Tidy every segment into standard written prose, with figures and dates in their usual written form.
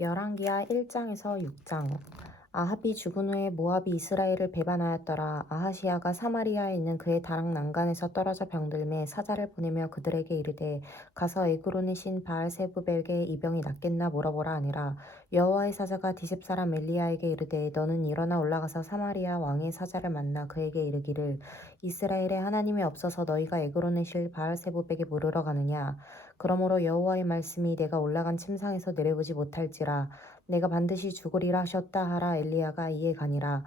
열왕기하 1장에서 6장. 아합이 죽은 후에 모압이 이스라엘을 배반하였더라. 아하시야가 사마리아에 있는 그의 다락 난간에서 떨어져 병들매 사자를 보내며 그들에게 이르되 가서 에그론의 신 바알세부벨에게 이 병이 낫겠나 물어보라 하니라. 여호와의 사자가 디셉 사람 엘리야에게 이르되 너는 일어나 올라가서 사마리아 왕의 사자를 만나 그에게 이르기를 이스라엘에 하나님이 없어서 너희가 에그론의 신 바알세부벨에게 물으러 가느냐. 그러므로 여호와의 말씀이 내가 올라간 침상에서 내려보지 못할지라 내가 반드시 죽으리라 하셨다 하라. 엘리야가 이에 가니라.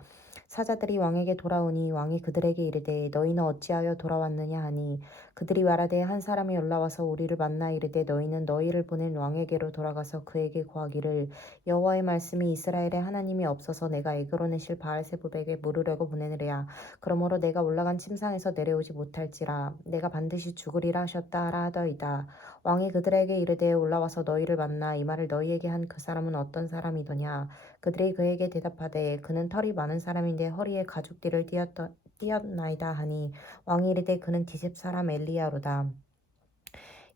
사자들이 왕에게 돌아오니 왕이 그들에게 이르되 너희는 어찌하여 돌아왔느냐 하니 그들이 말하되 한 사람이 올라와서 우리를 만나 이르되 너희는 너희를 보낸 왕에게로 돌아가서 그에게 고하기를 여호와의 말씀이 이스라엘에 하나님이 없어서 내가 에그론의 실 바알세부백에 물으려고 보내느랴. 그러므로 내가 올라간 침상에서 내려오지 못할지라 내가 반드시 죽으리라 하셨다 하라 하더이다. 왕이 그들에게 이르되 올라와서 너희를 만나 이 말을 너희에게 한 그 사람은 어떤 사람이더냐. 그들이 그에게 대답하되 그는 털이 많은 사람인데 허리에 가죽띠를 띠었나이다 하니 왕이 이르되 그는 디셉 사람 엘리야로다.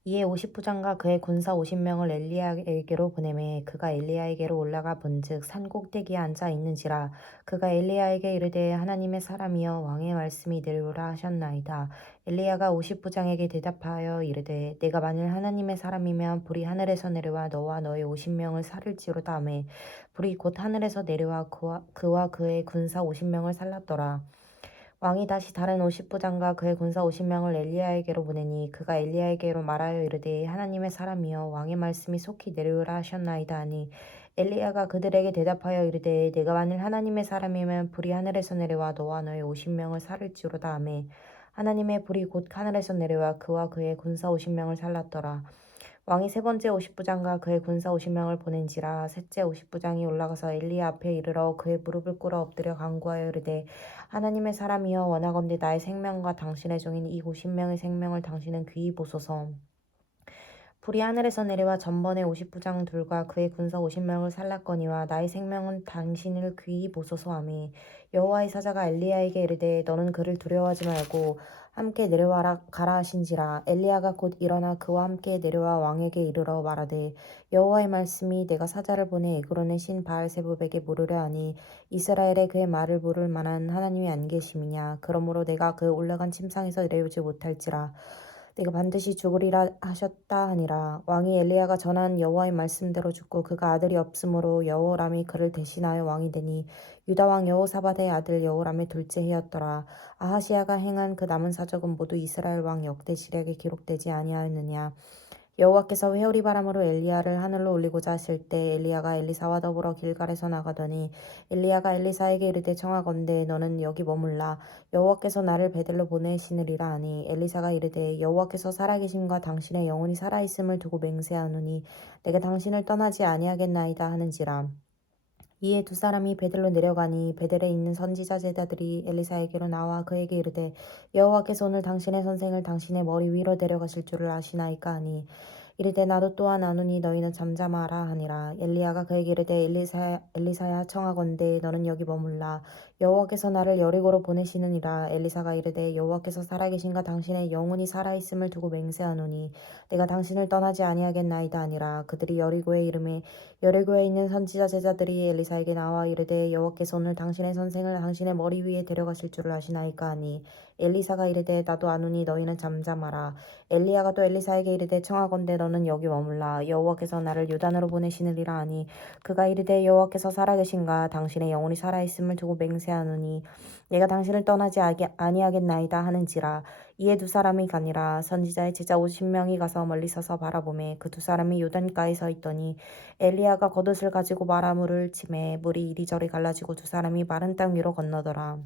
이에 50부장과 그의 군사 50명을 엘리야에게로 보내매 그가 엘리야에게로 올라가 본즉 산 꼭대기에 앉아 있는지라. 그가 엘리야에게 이르되 하나님의 사람이여 왕의 말씀이 내려오라 하셨나이다. 엘리야가 50부장에게 대답하여 이르되 내가 만일 하나님의 사람이면 불이 하늘에서 내려와 너와 너의 50명을 살을지로다 하매 불이 곧 하늘에서 내려와 그와 그의 군사 50명을 살랐더라. 왕이 다시 다른 50부장과 그의 군사 50명을 엘리야에게로 보내니 그가 엘리야에게로 말하여 이르되 하나님의 사람이여 왕의 말씀이 속히 내려오라 하셨나이다 하니 엘리야가 그들에게 대답하여 이르되 내가 만일 하나님의 사람이면 불이 하늘에서 내려와 너와 너의 50명을 살을지로다 하매 하나님의 불이 곧 하늘에서 내려와 그와 그의 군사 50명을 살랐더라. 왕이 세 번째 50부장과 그의 군사 50명을 보낸지라. 셋째 50부장이 올라가서 엘리야 앞에 이르러 그의 무릎을 꿇어 엎드려 간구하여 이르되 하나님의 사람이여 원하건대 나의 생명과 당신의 종인 이 50명의 생명을 당신은 귀히 보소서. 불이 하늘에서 내려와 전번에 50부장 둘과 그의 군사 50명을 살랐거니와 나의 생명은 당신을 귀히 보소서 하며 여호와의 사자가 엘리야에게 이르되 너는 그를 두려워하지 말고 함께 내려와라 가라 하신지라. 엘리야가 곧 일어나 그와 함께 내려와 왕에게 이르러 말하되 여호와의 말씀이 내가 사자를 보내 에그론의 신 바알세부백에 물으려 하니 이스라엘에 그의 말을 물을 만한 하나님이 안 계심이냐. 그러므로 내가 그 올라간 침상에서 내려오지 못할지라 내가 반드시 죽으리라 하셨다 하니라. 왕이 엘리야가 전한 여호와의 말씀대로 죽고 그가 아들이 없으므로 여호람이 그를 대신하여 왕이 되니 유다 왕 여호사밧의 아들 여호람의 둘째 해였더라. 아하시야가 행한 그 남은 사적은 모두 이스라엘 왕 역대 지략에 기록되지 아니하였느냐. 여호와께서 회오리 바람으로 엘리야를 하늘로 올리고자 하실 때 엘리야가 엘리사와 더불어 길갈에서 나가더니 엘리야가 엘리사에게 이르되 청하건대 너는 여기 머물라. 여호와께서 나를 베델로 보내시느니라 하니 엘리사가 이르되 여호와께서 살아계심과 당신의 영혼이 살아있음을 두고 맹세하노니 내가 당신을 떠나지 아니하겠나이다 하는지라. 이에 두 사람이 베델로 내려가니 베델에 있는 선지자 제자들이 엘리사에게로 나와 그에게 이르되 여호와께서 오늘 당신의 선생을 당신의 머리 위로 데려가실 줄을 아시나이까 하니 이르되 나도 또한 아노니 너희는 잠잠하라 하니라. 엘리야가 그에게 이르되 엘리사야 청하건대 너는 여기 머물라. 여호와께서 나를 여리고로 보내시느니라. 엘리사가 이르되 여호와께서 살아계신가 당신의 영혼이 살아있음을 두고 맹세하노니 내가 당신을 떠나지 아니하겠나이다 하니라. 그들이 여리고에 이르매 여리고에 있는 선지자 제자들이 엘리사에게 나와 이르되 여호와께서 오늘 당신의 선생을 당신의 머리 위에 데려가실 줄을 아시나이까 하니 엘리사가 이르되 나도 아노니 너희는 잠잠하라. 엘리야가 또 엘리사에게 이르되 청하건대 너는 여기 머물라. 여호와께서 나를 요단으로 보내시느니라 하니 그가 이르되 여호와께서 살아계신가 당신의 영혼이 살아있음을 두고 맹세하노니 내가 당신을 떠나지 아니하겠나이다 하는지라. 이에 두 사람이 가니라. 선지자의 제자 50명이 가서 멀리 서서 바라보매 그 두 사람이 요단가에 서 있더니 엘리야가 겉옷을 가지고 마라물을 치매 물이 이리저리 갈라지고 두 사람이 마른 땅 위로 건너더라.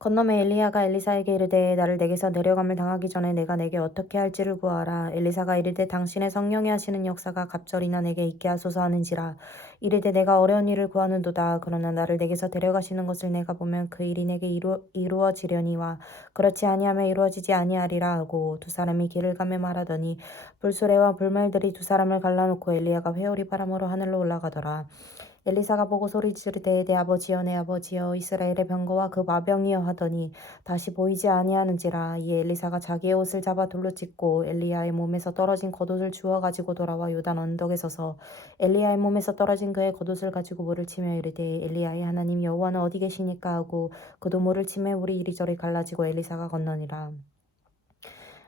건너매 엘리야가 엘리사에게 이르되 나를 내게서 내려감을 당하기 전에 내가 내게 어떻게 할지를 구하라. 엘리사가 이르되 당신의 성령이 하시는 역사가 갑절이나 내게 있게 하소서 하는지라. 이르되 내가 어려운 일을 구하는도다. 그러나 나를 내게서 데려가시는 것을 내가 보면 그 일이 내게 이루어지려니와 그렇지 아니하면 이루어지지 아니하리라 하고 두 사람이 길을 가며 말하더니 불수레와 불말들이 두 사람을 갈라놓고 엘리야가 회오리 바람으로 하늘로 올라가더라. 엘리사가 보고 소리 지르되 내 아버지여 내 아버지여 이스라엘의 병거와 그 마병이여 하더니 다시 보이지 아니하는지라. 이에 엘리사가 자기의 옷을 잡아 돌로 찢고 엘리야의 몸에서 떨어진 겉옷을 주워 가지고 돌아와 요단 언덕에 서서 엘리야의 몸에서 떨어진 그의 겉옷을 가지고 물을 치며 이르되 엘리야의 하나님 여호와는 어디 계시니까 하고 그도 물을 치매 물이 이리저리 갈라지고 엘리사가 건너니라.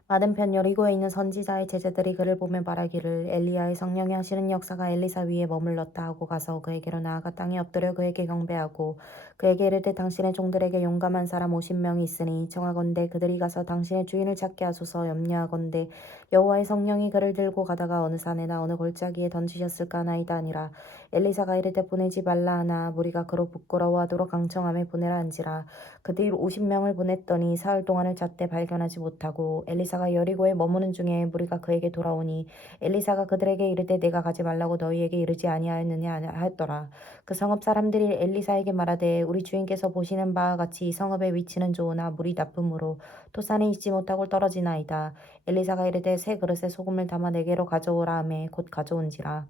맞은편 여리고에 있는 선지자의 제자들이 그를 보며 말하기를 엘리야의 성령이 하시는 역사가 엘리사 위에 머물렀다 하고 가서 그에게로 나아가 땅에 엎드려 그에게 경배하고 그에게 이르되 당신의 종들에게 용감한 사람 50명이 있으니 청하건대 그들이 가서 당신의 주인을 찾게 하소서. 염려하건대 여호와의 성령이 그를 들고 가다가 어느 산에나 어느 골짜기에 던지셨을까 하나이다 하니라. 엘리사가 이르되 보내지 말라 하나 무리가 그로 부끄러워하도록 강청함에 보내라 한지라. 그들 50명을 보냈더니 사흘 동안을 잣대 발견하지 못하고 엘리사가 여리고에 머무는 중에 무리가 그에게 돌아오니 엘리사가 그들에게 이르되 내가 가지 말라고 너희에게 이르지 아니하였느냐 하였더라. 그 성읍 사람들이 엘리사에게 말하되 우리 주인께서 보시는 바와 같이 이 성읍의 위치는 좋으나 물이 나쁨으로 토산에 있지 못하고 떨어지나이다. 엘리사가 이르되 새 그릇에 소금을 담아 내게로 가져오라 하매 곧 가져온지라.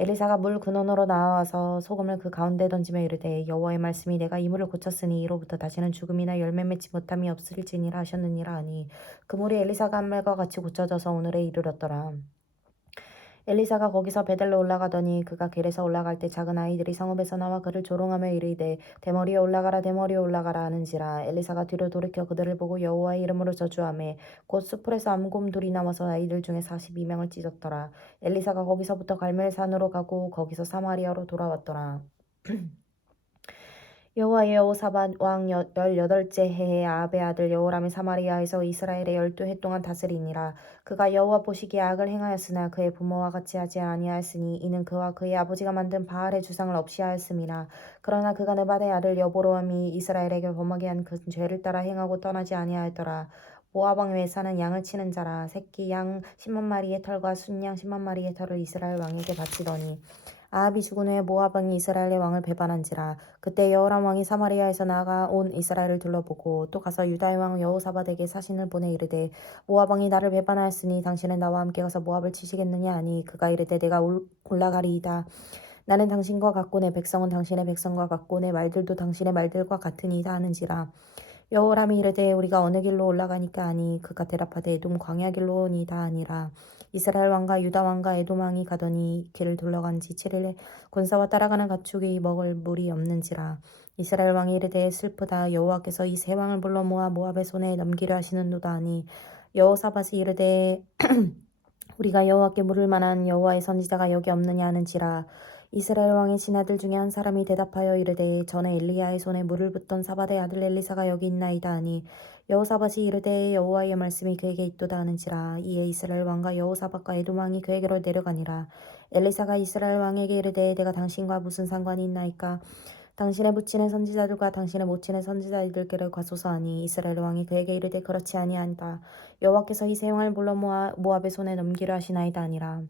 엘리사가 물 근원으로 나와서 소금을 그 가운데 던지며 이르되 여호와의 말씀이 내가 이 물을 고쳤으니 이로부터 다시는 죽음이나 열매 맺지 못함이 없을지니라 하셨느니라 하니 그 물이 엘리사가 한 말과 같이 고쳐져서 오늘에 이르렀더라. 엘리사가 거기서 베델로 올라가더니 그가 길에서 올라갈 때 작은 아이들이 성읍에서 나와 그를 조롱하며 이르되 대머리에 올라가라 대머리에 올라가라 하는지라. 엘리사가 뒤로 돌이켜 그들을 보고 여호와의 이름으로 저주하매 곧 수풀에서 암곰 둘이 나와서 아이들 중에 42명을 찢었더라. 엘리사가 거기서부터 갈멜산으로 가고 거기서 사마리아로 돌아왔더라. 여호와 여호사밧 왕 18째 해에 아합의 아들 여호람이 사마리아에서 이스라엘의 12해 동안 다스리니라. 그가 여호와 보시기에 악을 행하였으나 그의 부모와 같이 하지 아니하였으니 이는 그와 그의 아버지가 만든 바알의 주상을 없이 하였음이라. 그러나 그가 느밧의 아들 여보로암이 이스라엘에게 범하게 한 그 죄를 따라 행하고 떠나지 아니하였더라. 모압 왕 외사는 양을 치는 자라. 새끼 양 10만 마리의 털과 순양 10만 마리의 털을 이스라엘 왕에게 바치더니 아합이 죽은 후에 모압 왕이 이스라엘의 왕을 배반한지라. 그때 여호람 왕이 사마리아에서 나가 온 이스라엘을 둘러보고 또 가서 유다의 왕 여호사밧에게 사신을 보내 이르되 모압 왕이 나를 배반하였으니 당신은 나와 함께 가서 모압을 치시겠느냐 하니 그가 이르되 내가 올라가리이다. 나는 당신과 같고 내 백성은 당신의 백성과 같고 내 말들도 당신의 말들과 같으니이다 하는지라. 여호람이 이르되 우리가 어느 길로 올라가니까 하니 그가 대답하되 에돔 광야 길로 오니이다 하니라. 이스라엘 왕과 유다 왕과 에돔 왕이 가더니 길을 둘러간 지 7일에 군사와 따라가는 가축이 먹을 물이 없는지라. 이스라엘 왕이 이르되 슬프다. 여호와께서 이 세 왕을 불러 모아 모압의 손에 넘기려 하시는도다 하니 여호사밧이 이르되 우리가 여호와께 물을 만한 여호와의 선지자가 여기 없느냐 하는지라. 이스라엘 왕의 신하들 중에 한 사람이 대답하여 이르되 전에 엘리야의 손에 물을 붓던 사밧의 아들 엘리사가 여기 있나이다 하니 여호사밧이 이르되 여호와의 말씀이 그에게 있도다 하는지라. 이에 이스라엘 왕과 여호사밧과 에돔 왕이 그에게로 내려가니라. 엘리사가 이스라엘 왕에게 이르되 내가 당신과 무슨 상관이 있나이까. 당신의 묻히는 선지자들과 당신의 못치는 선지자들께를 가소서 하니 이스라엘 왕이 그에게 이르되 그렇지 아니하니라. 여호와께서 이 세 왕을 불러 모압의 손에 넘기려 하시나이다 하니라.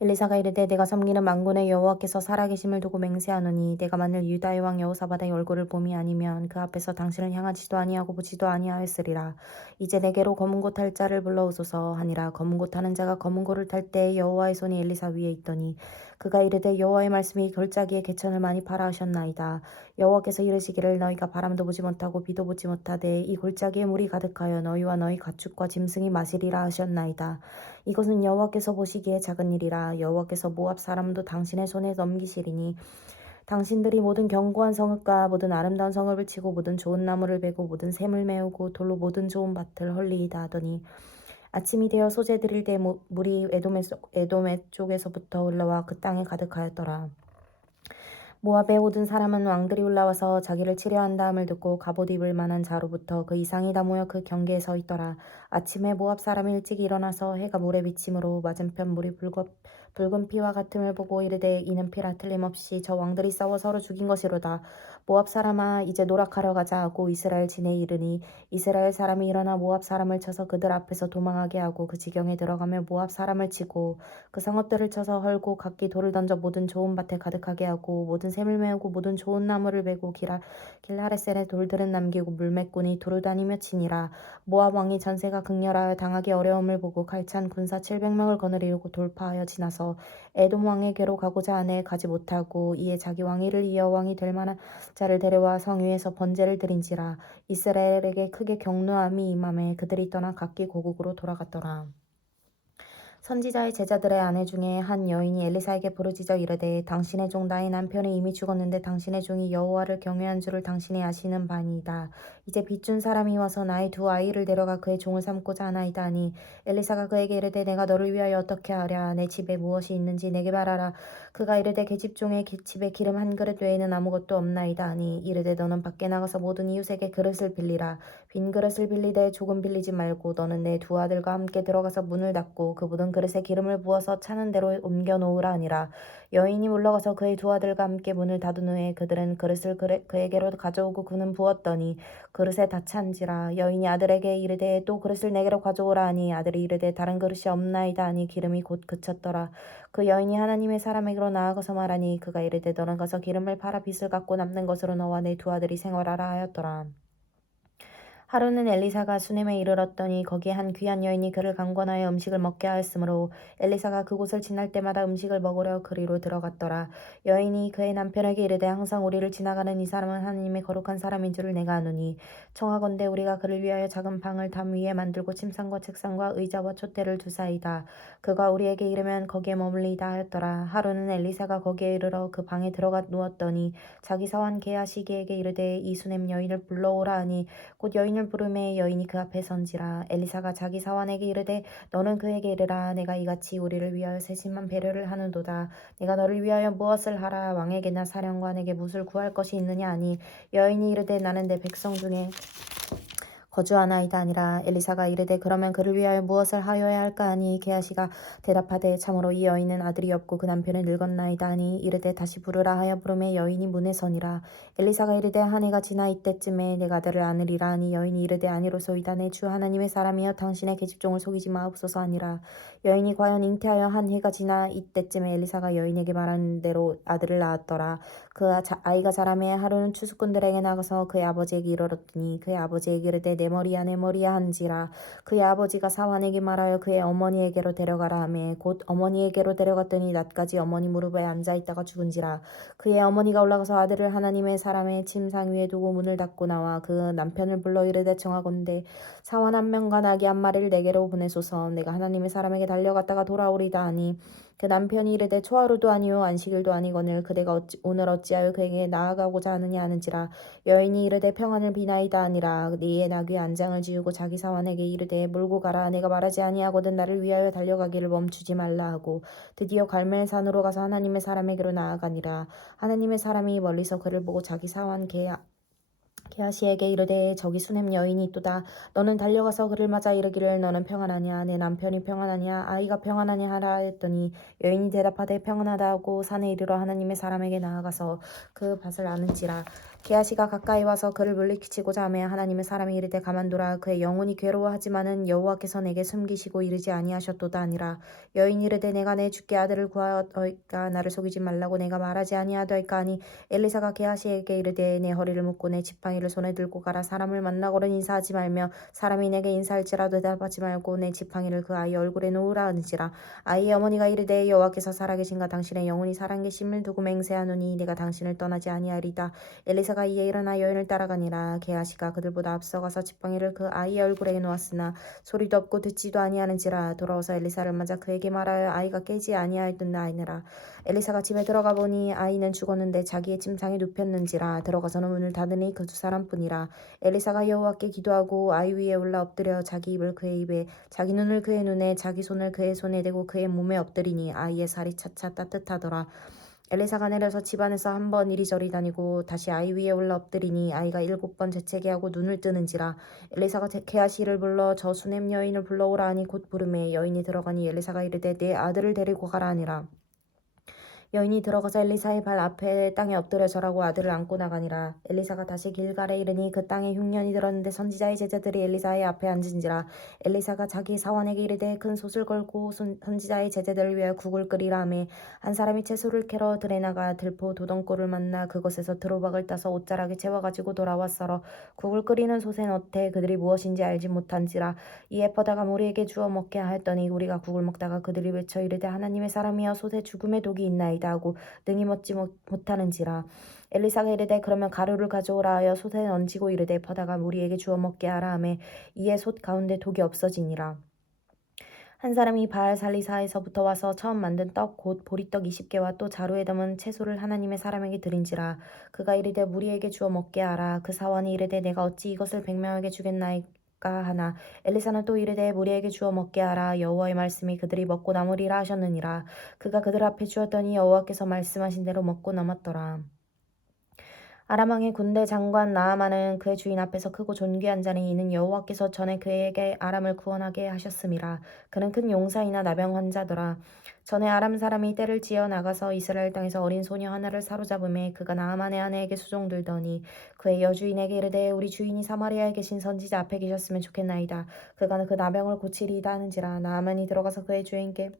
엘리사가 이르되 내가 섬기는 만군의 여호와께서 살아계심을 두고 맹세하노니 내가 만일 유다의 왕 여호사밧의 얼굴을 봄이 아니면 그 앞에서 당신을 향하지도 아니하고 보지도 아니하였으리라. 이제 내게로 검은 고 탈 자를 불러오소서 하니라. 검은 고 타는 자가 검은 고를 탈 때 여호와의 손이 엘리사 위에 있더니 그가 이르되 여호와의 말씀이 골짜기에 개천을 많이 팔아 하셨나이다. 여호와께서 이르시기를 너희가 바람도 보지 못하고 비도 보지 못하되 이 골짜기에 물이 가득하여 너희와 너희 가축과 짐승이 마시리라 하셨나이다. 이것은 여호와께서 보시기에 작은 일이라. 여호와께서 모압 사람도 당신의 손에 넘기시리니 당신들이 모든 견고한 성읍과 모든 아름다운 성읍을 치고 모든 좋은 나무를 베고 모든 샘을 메우고 돌로 모든 좋은 밭을 헐리이다 하더니 아침이 되어 소재 드릴 때 물이 에돔의 쪽에서부터 흘러와 그 땅에 가득하였더라. 모압의 모든 사람은 왕들이 올라와서 자기를 치려 한다함을 듣고 갑옷 입을 만한 자로부터 그 이상이 다 모여 그 경계에 서 있더라. 아침에 모압 사람이 일찍 일어나서 해가 물에 비침으로 맞은편 물이 붉은 피와 같음을 보고 이르되 이는 피라. 틀림없이 저 왕들이 싸워 서로 죽인 것이로다. 모압 사람아 이제 노력하러 가자 하고 이스라엘 진에 이르니 이스라엘 사람이 일어나 모압 사람을 쳐서 그들 앞에서 도망하게 하고 그 지경에 들어가며 모압 사람을 치고 그 성읍들을 쳐서 헐고 각기 돌을 던져 모든 좋은 밭에 가득하게 하고 모든 샘을 메우고 모든 좋은 나무를 베고 길하레셀의 돌들은 남기고 물매꾼이 두루 다니며 치니라. 모압 왕이 전세가 극렬하여 당하기 어려움을 보고 칼찬 군사 700명을 거느리고 돌파하여 지나서 올라가서 에돔 왕에게로 가고자 하네 가지 못하고 이에 자기 왕위를 이어 왕이 될 만한 자를 데려와 성 위에서 번제를 드린지라. 이스라엘에게 크게 경노함이 임하매 그들이 떠나 각기 고국으로 돌아갔더라. 선지자의 제자들의 아내 중에 한 여인이 엘리사에게 부르짖어 이르되 당신의 종 나의 남편이 이미 죽었는데 당신의 종이 여호와를 경외한 줄을 당신이 아시는 바니이다. 이제 빚준 사람이 와서 나의 두 아이를 데려가 그의 종을 삼고자 하나이다 하니 엘리사가 그에게 이르되 내가 너를 위하여 어떻게 하랴. 내 집에 무엇이 있는지 내게 말하라. 그가 이르되 계집종의 집에 기름 한 그릇 외에는 아무것도 없나이다 하니 이르되 너는 밖에 나가서 모든 이웃에게 그릇을 빌리라. 빈 그릇을 빌리되 조금 빌리지 말고 너는 내 두 아들과 함께 들어가서 문을 닫고 그 묻은 그릇에 기름을 부어서 차는 대로 옮겨 놓으라 하니라. 여인이 물러가서 그의 두 아들과 함께 문을 닫은 후에 그들은 그릇을 그에게로 가져오고 그는 부었더니 그릇에 다 찬지라. 여인이 아들에게 이르되 또 그릇을 내게로 가져오라 하니 아들이 이르되 다른 그릇이 없나이다 하니 기름이 곧 그쳤더라. 그 여인이 하나님의 사람에게로 나아가서 말하니 그가 이르되 너는 가서 기름을 팔아 빚을 갚고 남는 것으로 너와 내 두 아들이 생활하라 하였더라. 하루는 엘리사가 수넴에 이르렀더니 거기에 한 귀한 여인이 그를 강권하여 음식을 먹게 하였으므로 엘리사가 그곳을 지날 때마다 음식을 먹으려 그리로 들어갔더라. 여인이 그의 남편에게 이르되 항상 우리를 지나가는 이 사람은 하나님의 거룩한 사람인 줄을 내가 아노니 청하건대 우리가 그를 위하여 작은 방을 담 위에 만들고 침상과 책상과 의자와 촛대를 두사이다. 그가 우리에게 이르면 거기에 머물리이다 하였더라. 하루는 엘리사가 거기에 이르러 그 방에 들어가 누웠더니 자기 사환 게하시기에게 이르되 이 수넴 여인을 불러오라 하니 곧 여인을 부르매 여인이 그 앞에 선지라. 엘리사가 자기 사환에게 이르되 너는 그에게 이르라. 내가 이같이 우리를 위하여 세심한 배려를 하는도다. 내가 너를 위하여 무엇을 하라. 왕에게나 사령관에게 무엇을 구할 것이 있느냐 하니 여인이 이르되 나는 내 백성 중에 거주하나이다 아니라. 엘리사가 이르되 그러면 그를 위하여 무엇을 하여야 할까 하니 게하시가 대답하되 참으로 이 여인은 아들이 없고 그 남편은 늙었나이다 하니 이르되 다시 부르라 하여 부르매 여인이 문에 서니라. 엘리사가 이르되 한 해가 지나 이때쯤에 내가 아들을 안으리라 하니 여인이 이르되 아니로소이다. 내 주 하나님의 사람이여 당신의 계집종을 속이지 마옵소서 하니라. 여인이 과연 잉태하여 한 해가 지나 이때쯤에 엘리사가 여인에게 말한 대로 아들을 낳았더라. 그 아이가 자라매 하루는 추수꾼들에게 나가서 그의 아버지에게 이르렀더니 그의 아버지에게 이르되 내 머리야 내 머리야 한지라. 그의 아버지가 사환에게 말하여 그의 어머니에게로 데려가라 하매 곧 어머니에게로 데려갔더니 낮까지 어머니 무릎에 앉아있다가 죽은지라. 그의 어머니가 올라가서 아들을 하나님의 사람의 침상 위에 두고 문을 닫고 나와 그 남편을 불러 이르되 청하건대 사환 한 명과 나귀 한 마리를 내게로 보내소서. 내가 하나님의 사람에게 달려갔다가 돌아오리다 하니 그 남편이 이르되 초하루도 아니요 안식일도 아니거늘 그대가 오늘 어찌하여 그에게 나아가고자 하느냐 하는지라. 여인이 이르되 평안을 비나이다 하니라. 이에 나귀의 안장을 지우고 자기 사환에게 이르되 몰고 가라. 내가 말하지 아니하거든 나를 위하여 달려가기를 멈추지 말라 하고 드디어 갈멜산으로 가서 하나님의 사람에게로 나아가니라. 하나님의 사람이 멀리서 그를 보고 자기 사환 게하시에게 이르되 저기 수넴 여인이 있도다. 너는 달려가서 그를 맞아 이르기를 너는 평안하냐 내 남편이 평안하냐 아이가 평안하냐 하라 했더니 여인이 대답하되 평안하다 하고 산에 이르러 하나님의 사람에게 나아가서 그 밭을 아는지라. 게하시가 가까이 와서 그를 물리치고자 하매 하나님의 사람이 이르되 가만두라. 그의 영혼이 괴로워하지만은 여호와께서 내게 숨기시고 이르지 아니하셨도다 하니라. 여인이 이르되 내가 내 주께 아들을 구하였더이까 나를 속이지 말라고 내가 말하지 아니하더이까 하니 엘리사가 게하시에게 이르되 내 허리를 묶고 내 지팡이를 손에 들고 가라. 사람을 만나고는 인사하지 말며 사람이 내게 인사할지라도 대답하지 말고 내 지팡이를 그 아이 얼굴에 놓으라 하는지라. 아이의 어머니가 이르되 여호와께서 살아계신가 당신의 영혼이 살아계심을 두고 맹세하노니 내가 당신을 떠나지 아니하리다. 엘리사가 이에 일어나 여인을 따라가니라. 게하시가 그들보다 앞서가서 지팡이를 그 아이의 얼굴에 놓았으나 소리도 없고 듣지도 아니하는지라. 돌아와서 엘리사를 맞아 그에게 말하여 아이가 깨지 아니하였느냐 하니라. 엘리사가 집에 들어가 보니 아이는 죽었는데 자기의 침상에 눕혔는지라. 들어가서는 문을 닫으니 그 두 사람뿐이라. 엘리사가 여호와께 기도하고 아이 위에 올라 엎드려 자기 입을 그의 입에 자기 눈을 그의 눈에 자기 손을 그의 손에 대고 그의 몸에 엎드리니 아이의 살이 차차 따뜻하더라. 엘리사가 내려서 집안에서 한 번 이리저리 다니고 다시 아이 위에 올라 엎드리니 아이가 7번 재채기 하고 눈을 뜨는지라. 엘리사가 게하시를 불러 저 수넴 여인을 불러오라 하니 곧 부르매 여인이 들어가니 엘리사가 이르되 내 아들을 데리고 가라 하니라. 여인이 들어가서 엘리사의 발 앞에 땅에 엎드려 절하고 아들을 안고 나가니라. 엘리사가 다시 길갈에 이르니 그 땅에 흉년이 들었는데 선지자의 제자들이 엘리사의 앞에 앉은지라. 엘리사가 자기 사원에게 이르되 큰 솥을 걸고 선지자의 제자들을 위하여 국을 끓이라 하매 한 사람이 채소를 캐러 들에 나가 들포 도덩굴을 만나 그것에서 드로박을 따서 옷자락에 채워가지고 돌아와 썰어 국을 끓이는 솥에 넣되 그들이 무엇인지 알지 못한지라. 이에 퍼다가 우리에게 주어 먹게 하였더니 우리가 국을 먹다가 그들이 외쳐 이르되 하나님의 사람이여 솥에 죽음의 독이 있나이다 하고 능히 먹지 못하는지라. 엘리사가 이르되 그러면 가루를 가져오라 하여 솥에 얹히고 이르되 퍼다가 우리에게 주어 먹게 하라 하매 이에 솥 가운데 독이 없어지니라. 한 사람이 바알 살리사에서부터 와서 처음 만든 떡 곧 보리떡 20개와 또 자루에 담은 채소를 하나님의 사람에게 드린지라. 그가 이르되 무리에게 주어 먹게 하라. 그 사원이 이르되 내가 어찌 이것을 100명에게 주겠나이까 하나. 엘리사는 또 이르되 무리에게 주어 먹게 하라. 여호와의 말씀이 그들이 먹고 남으리라 하셨느니라. 그가 그들 앞에 주었더니 여호와께서 말씀하신 대로 먹고 남았더라. 아람 왕의 군대 장관 나아만은 그의 주인 앞에서 크고 존귀한 자니 이는 여호와께서 전에 그에게 아람을 구원하게 하셨음이라. 그는 큰 용사이나 나병 환자더라. 전에 아람 사람이 떼를 지어 나가서 이스라엘 땅에서 어린 소녀 하나를 사로잡음에 그가 나아만의 아내에게 수종들더니 그의 여주인에게 이르되 우리 주인이 사마리아에 계신 선지자 앞에 계셨으면 좋겠나이다. 그가 그 나병을 고치리이다 하는지라. 나아만이 들어가서 그의 주인께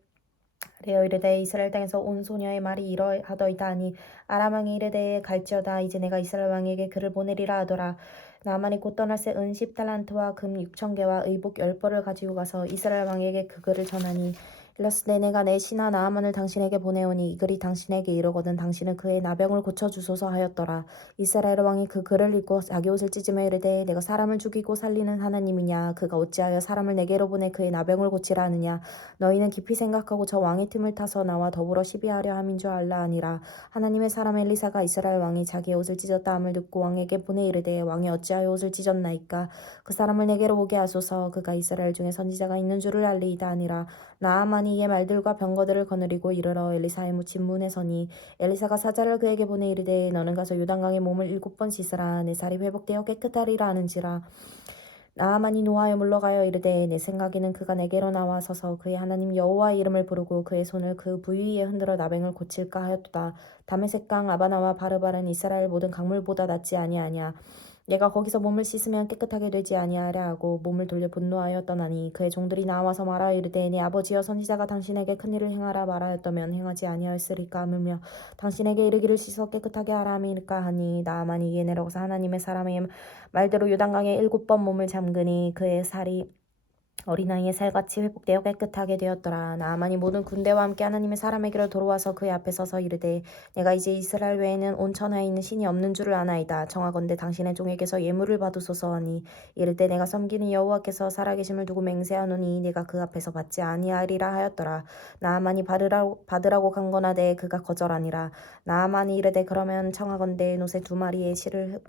레어 이르되 이스라엘 땅에서 온 소녀의 말이 이러하더이다 하니 아람 왕이 이르되 갈지어다. 이제 내가 이스라엘 왕에게 그를 보내리라 하더라. 나만이 곧 떠날새 은 10달란트와 금 6,000개와 의복 10벌을 가지고 가서 이스라엘 왕에게 그 글을 전하니 일러스되 내가 내 신하 나아만을 당신에게 보내오니 이 글이 당신에게 이르거든 당신은 그의 나병을 고쳐주소서 하였더라. 이스라엘 왕이 그 글을 읽고 자기 옷을 찢으며 이르되 내가 사람을 죽이고 살리는 하나님이냐. 그가 어찌하여 사람을 내게로 보내 그의 나병을 고치라 하느냐. 너희는 깊이 생각하고 저 왕의 틈을 타서 나와 더불어 시비하려 함인 줄 알라 하니라. 하나님의 사람 엘리사가 이스라엘 왕이 자기의 옷을 찢었다 함을 듣고 왕에게 보내 이르되 왕이 어찌하여 옷을 찢었나이까. 그 사람을 내게로 오게 하소서. 그가 이스라엘 중에 선지자가 있는 줄을 알리이다 하니라. 나아만이 이에 말들과 병거들을 거느리고 이르러 엘리사의 묻힌 문에 서니 엘리사가 사자를 그에게 보내 이르되 너는 가서 요단강에 몸을 7번 씻으라. 내 살이 회복되어 깨끗하리라 하는지라. 나아만이 노하여 물러가여 이르되 내 생각에는 그가 내게로 나와 서서 그의 하나님 여호와의 이름을 부르고 그의 손을 그 부위 위에 흔들어 나병을 고칠까 하였도다. 다메섹강 아바나와 바르바른 이스라엘 모든 강물보다 낫지 아니하냐. 내가 거기서 몸을 씻으면 깨끗하게 되지 아니하랴 하고 몸을 돌려 분노하여 떠나니 그의 종들이 나와서 말하여 이르되 내 아버지여 선지자가 당신에게 큰일을 행하라 말하였다면 행하지 아니하였으리까 하며 당신에게 이르기를 씻어 깨끗하게 하라 함이니까 하니 나아만이 이에 내려가서 하나님의 사람의 말대로 요단강에 7번 몸을 잠그니 그의 살이 어린아이의 살같이 회복되어 깨끗하게 되었더라. 나아만이 모든 군대와 함께 하나님의 사람에게로 돌아와서 그의 앞에 서서 이르되 내가 이제 이스라엘 외에는 온 천하에 있는 신이 없는 줄을 아나이다. 청하건대 당신의 종에게서 예물을 받으소서 하니 이르되 내가 섬기는 여호와께서 살아계심을 두고 맹세하노니 내가 그 앞에서 받지 아니하리라 하였더라. 나아만이 받으라고 강건하되 그가 거절하니라. 나아만이 이르되 그러면 청하건대 노새 2마리의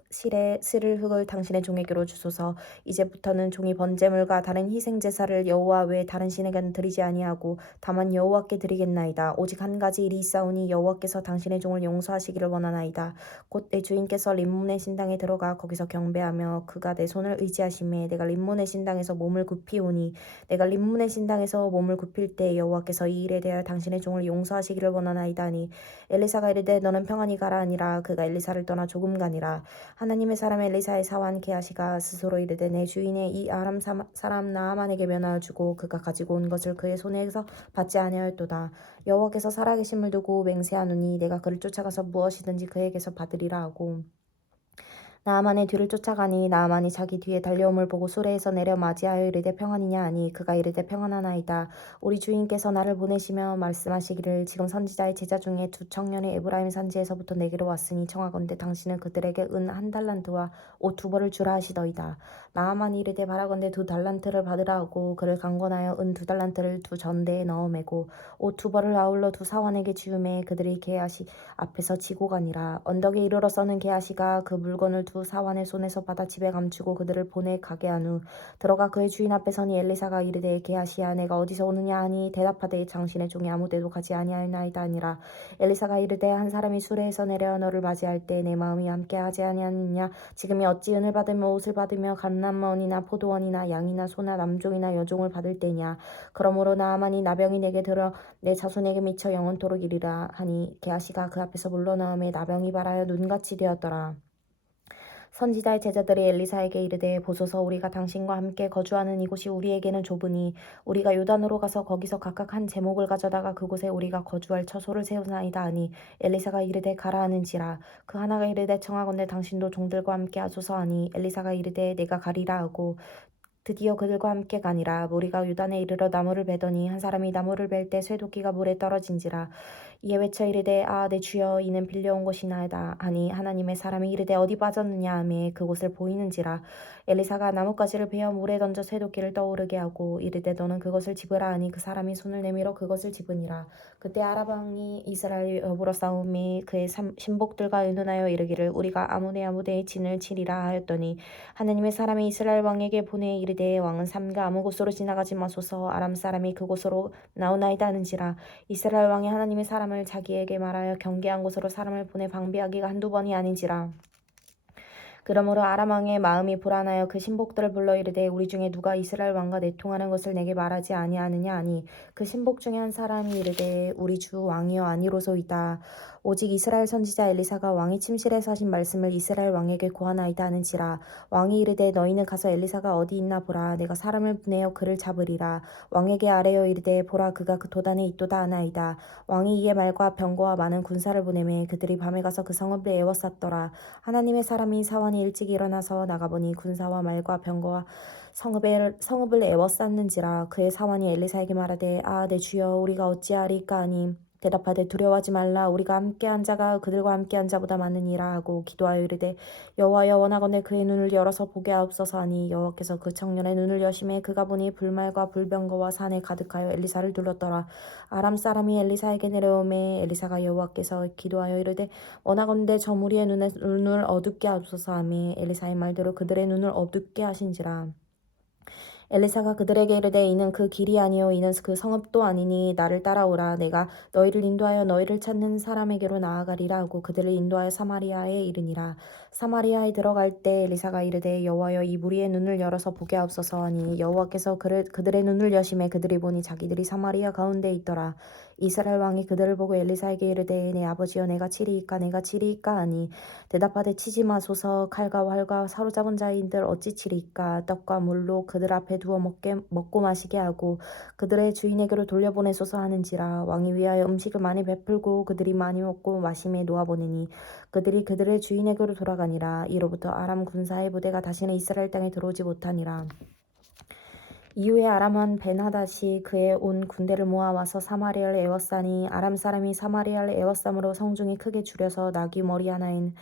실을 흙을 당신의 종에게로 주소서. 이제부터는 종이 번제물과 다른 희생 제사를 여호와 외에 다른 신에게는 드리지 아니하고 다만 여호와께 드리겠나이다. 오직 한 가지 일이 있사오니 여호와께서 당신의 종을 용서하시기를 원하나이다. 곧 내 주인께서 림몬의 신당에 들어가 거기서 경배하며 그가 내 손을 의지하심에 내가 림몬의 신당에서 몸을 굽히오니 내가 림몬의 신당에서 몸을 굽힐 때 여호와께서 이 일에 대하여 당신의 종을 용서하시기를 원하나이다니. 엘리사가 이르되 너는 평안히 가라 하니라. 그가 엘리사를 떠나 조금 가니라. 하나님의 사람 엘리사의 사환 게하시가 스스로 이르되 내 주인의 이 아람 사람 나아만에게 면하여 주고 그가 가지고 온 것을 그의 손에서 받지 아니하였도다. 여호와께서 살아계심을 두고 맹세하노니 내가 그를 쫓아가서 무엇이든지 그에게서 받으리라 하고 나아만의 뒤를 쫓아가니 나아만이 자기 뒤에 달려옴을 보고 수레에서 내려 맞이하여 이르되 평안이냐 하니 그가 이르되 평안하나이다. 우리 주인께서 나를 보내시며 말씀하시기를 지금 선지자의 제자 중에 2 청년이 에브라임 산지에서부터 내게로 왔으니 청하건대 당신은 그들에게 은 1달란트와 옷 2벌을 주라 하시더이다. 나아만이 이르되 바라건대 2달란트를 받으라 하고 그를 강권하여 은 2달란트를 2전대에 넣어 매고 옷 2벌을 아울러 2 사원에게 지우매 그들이 게하시 앞에서 지고 가니라. 언덕에 이르러서는 게하시가 그 물건을 2 후 사환의 손에서 받아 집에 감추고 그들을 보내 가게 한 후 들어가 그의 주인 앞에 서니 엘리사가 이르되 게하시야 내가 어디서 오느냐 하니 대답하되 당신의 종이 아무데도 가지 아니하나이다 하니라. 엘리사가 이르되 한 사람이 수레에서 내려 너를 맞이할 때 내 마음이 함께 하지 아니하느냐 지금이 어찌 은을 받으며 옷을 받으며 감람원이나 포도원이나 양이나 소나 남종이나 여종을 받을 때냐. 그러므로 나아만이 나병이 내게 들어 내 자손에게 미쳐 영원토록 이르라 하니 게하시가 그 앞에서 물러나오매 나병이 발하여 눈같이 되었더라. 선지자의 제자들이 엘리사에게 이르되 보소서 우리가 당신과 함께 거주하는 이곳이 우리에게는 좁으니 우리가 요단으로 가서 거기서 각각 한 제목을 가져다가 그곳에 우리가 거주할 처소를 세우나이다 하니 엘리사가 이르되 가라 하는지라. 그 하나가 이르되 청하건대 당신도 종들과 함께 하소서 하니 엘리사가 이르되 내가 가리라 하고 드디어 그들과 함께 가니라. 무리가 요단에 이르러 나무를 베더니 한 사람이 나무를 벨 때 쇠도끼가 물에 떨어진지라. 이에 외쳐 이르되 아 내 주여 이는 빌려온 것이나이다 하니 하나님의 사람이 이르되 어디 빠졌느냐 하매 그곳을 보이는지라. 엘리사가 나뭇가지를 베어 물에 던져 쇠도끼를 떠오르게 하고 이르되 너는 그것을 집으라 하니 그 사람이 손을 내밀어 그것을 집으니라. 그때 아람 왕이 이스라엘 여부러 싸움이 그의 신복들과 의논하여 이르기를 우리가 아무데의 진을 치리라 하였더니 하나님의 사람이 이스라엘 왕에게 보내 이르되 왕은 삼가 아무 곳으로 지나가지 마소서 아람 사람이 그곳으로 나오나이다 하는지라. 이스라엘 왕이 하나님의 사람을 자기에게 말하여 경계한 곳으로 사람을 보내 방비하기가 한두 번이 아닌지라. 그러므로 아람 왕의 마음이 불안하여 그 신복들을 불러 이르되 우리 중에 누가 이스라엘 왕과 내통하는 것을 내게 말하지 아니하느냐 하니 그 신복 중에 한 사람이 이르되 우리 주 왕이여 아니로소이다. 오직 이스라엘 선지자 엘리사가 왕이 침실에서 하신 말씀을 이스라엘 왕에게 고하나이다 하는지라. 왕이 이르되 너희는 가서 엘리사가 어디 있나 보라. 내가 사람을 보내어 그를 잡으리라. 왕에게 아뢰어 이르되 보라 그가 그 도단에 있도다 하나이다. 왕이 이에 말과 병거와 많은 군사를 보내매 그들이 밤에 가서 그 성읍을 에워쌌더라. 하나님의 사람이 사환이 일찍 일어나서 나가보니 군사와 말과 병거와 성읍을 에워쌌는지라. 그의 사환이 엘리사에게 말하되 아 내 주여 우리가 어찌하리까 하니 대답하되 두려워하지 말라 우리가 함께한 자가 그들과 함께한 자보다 많으니라 하고 기도하여 이르되 여호와여 원하건대 그의 눈을 열어서 보게 하옵소서 하니 여호와께서 그 청년의 눈을 여심해 그가 보니 불말과 불병거와 산에 가득하여 엘리사를 둘렀더라. 아람 사람이 엘리사에게 내려오매 엘리사가 여호와께서 기도하여 이르되 원하건대 저 무리의 눈을 어둡게 하옵소서 하매 엘리사의 말대로 그들의 눈을 어둡게 하신지라. 엘리사가 그들에게 이르되 이는 그 길이 아니요 이는 그 성읍도 아니니 나를 따라오라. 내가 너희를 인도하여 너희를 찾는 사람에게로 나아가리라 하고 그들을 인도하여 사마리아에 이르니라. 사마리아에 들어갈 때 엘리사가 이르되 여호와여 이 무리의 눈을 열어서 보게 하옵소서 하니 여호와께서 그들의 눈을 여심해 그들이 보니 자기들이 사마리아 가운데 있더라. 이스라엘 왕이 그들을 보고 엘리사에게 이르되 내 아버지여 내가 치리이까 하니 대답하되 치지 마소서 칼과 활과 사로잡은 자인들 어찌 치리이까. 떡과 물로 그들 앞에 두어 먹고 마시게 하고 그들의 주인에게로 돌려보내소서 하는지라. 왕이 위하여 음식을 많이 베풀고 그들이 많이 먹고 마심에 놓아보내니 그들이 그들의 주인에게로 돌아가니라. 이로부터 아람 군사의 부대가 다시는 이스라엘 땅에 들어오지 못하니라. 이후에 아람 왕 벤하닷이 그의 온 군대를 모아와서 사마리아를 에워싸니 아람 사람이 사마리아를 에워싸므로 성중이 크게 줄여서 나귀 머리 하나엔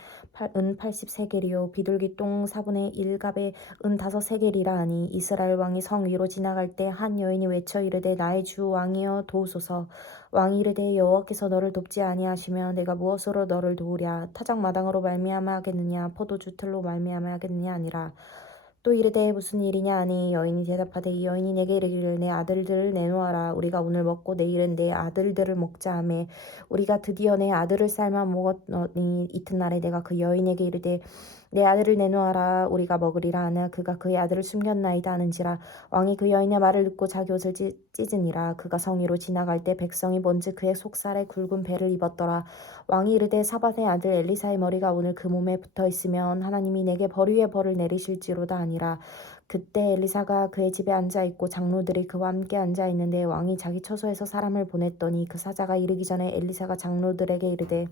은 80세겔이요 비둘기 똥 4분의 1갑에 은 5세겔이라 하니 이스라엘 왕이 성 위로 지나갈 때 한 여인이 외쳐 이르되 나의 주 왕이여 도우소서. 왕이 이르되 여호와께서 너를 돕지 아니하시며 내가 무엇으로 너를 도우랴. 타작마당으로 말미암아 하겠느냐 포도주 틀로 말미암아 하겠느냐 아니라. 또 이르되 무슨 일이냐 하니 여인이 대답하되 이 여인이 내게 이르기를 내 아들들을 내놓아라. 우리가 오늘 먹고 내일은 내 아들들을 먹자 하매 우리가 드디어 내 아들을 삶아 먹었더니 이튿날에 내가 그 여인에게 이르되 내 아들을 내놓아라 우리가 먹으리라 하나 그가 그의 아들을 숨겼나이다 하는지라. 왕이 그 여인의 말을 듣고 자기 옷을 찢으니라. 그가 성 위로 지나갈 때 백성이 본즉 그의 속살에 굵은 배를 입었더라. 왕이 이르되 사밧의 아들 엘리사의 머리가 오늘 그 몸에 붙어 있으면 하나님이 내게 벌 위에 벌을 내리실지로다 하니라. 그때 엘리사가 그의 집에 앉아 있고 장로들이 그와 함께 앉아 있는데 왕이 자기 처소에서 사람을 보냈더니 그 사자가 이르기 전에 엘리사가 장로들에게 이르되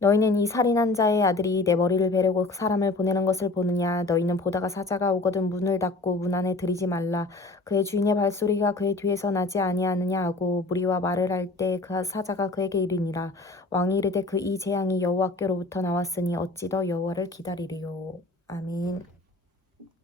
너희는 이 살인한 자의 아들이 내 머리를 베려고 사람을 보내는 것을 보느냐. 너희는 보다가 사자가 오거든 문을 닫고 문 안에 들이지 말라. 그의 주인의 발소리가 그의 뒤에서 나지 아니하느냐 하고 무리와 말을 할 때 그 사자가 그에게 이르니라. 왕이 이르되 그 이 재앙이 여호와께로부터 나왔으니 어찌 더 여호와를 기다리리요. 아멘.